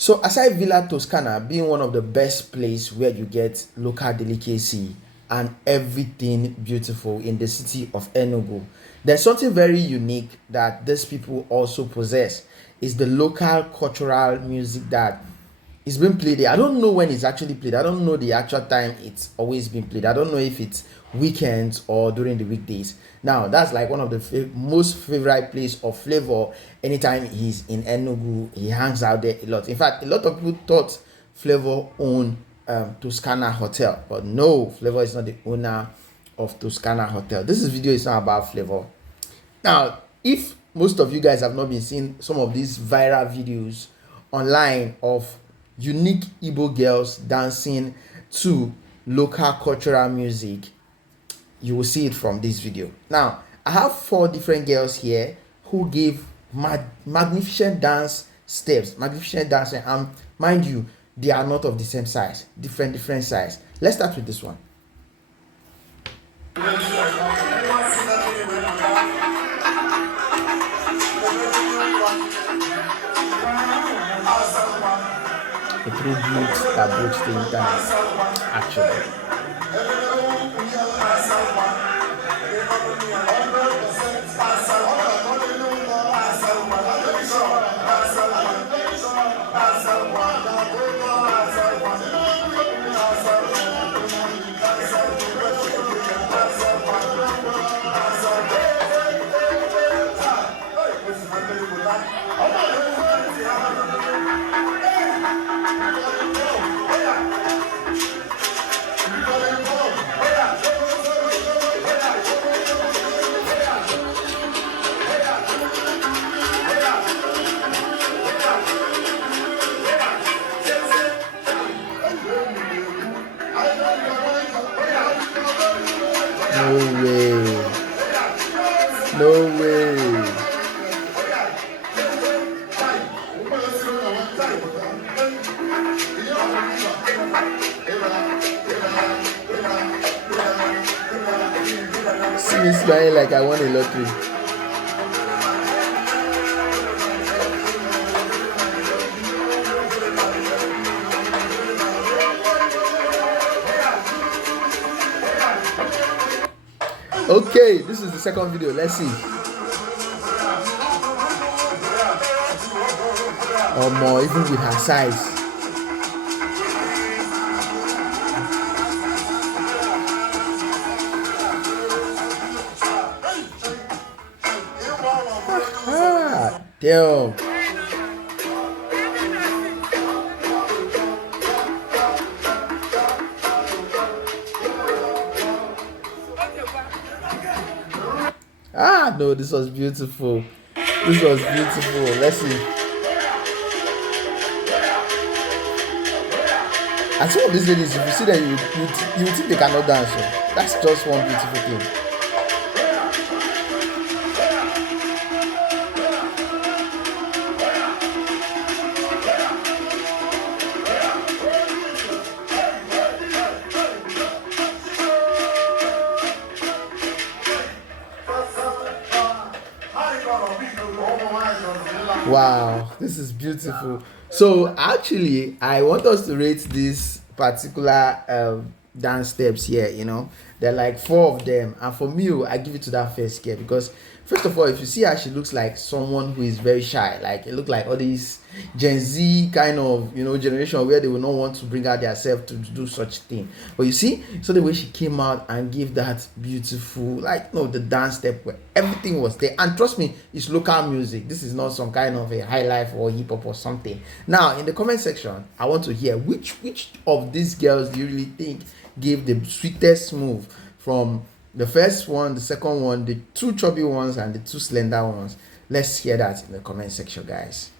So aside Villa Toscana being one of the best place where you get local delicacy and everything beautiful in the city of Enugu, there's something very unique that these people also possess. Is the local cultural music that is being played there. I don't know when it's actually played. I don't know the actual time it's always been played. I don't know if it's weekends or during the weekdays. Now that's like one of the most favorite place of Flavor. Anytime he's in Enugu, he hangs out there a lot. In fact, a lot of people thought Flavor owned Toscana Hotel, but no, Flavor is not the owner of Toscana Hotel. This video is not about Flavor. Now, if most of you guys have not been seeing some of these viral videos online of unique Igbo girls dancing to local cultural music, you will see it from this video. Now, I have 4 different girls here who gave magnificent dance steps, magnificent dancing, and mind you, they are not of the same size, different size. Let's start with this one. A tribute that bridges the internet, actually. No way. No way. See me smiling like I won a lottery. Okay, this is the second video. Let's see. Or more, even with her size. Damn. No, this was beautiful. This was beautiful. Let's see. And some of these ladies, if you see them, you think they cannot dance. So that's just one beautiful thing. Wow, this is beautiful. So actually, I want us to rate this particular dance steps here. You know, there are like 4 of them, and for me, I give it to that first girl because first of all, if you see her, she looks like someone who is very shy. Like it look like all these Gen Z kind of, you know, generation where they will not want to bring out themselves to do such thing. But you see, so the way she came out and gave that beautiful, like, no, the dance step where everything was there. And trust me, it's local music. This is not some kind of a high life or hip hop or something. Now, in the comment section, I want to hear which of these girls do you really think gave the sweetest move from the first one, the second one, the 2 chubby ones, and the 2 slender ones. Let's hear that in the comment section, guys.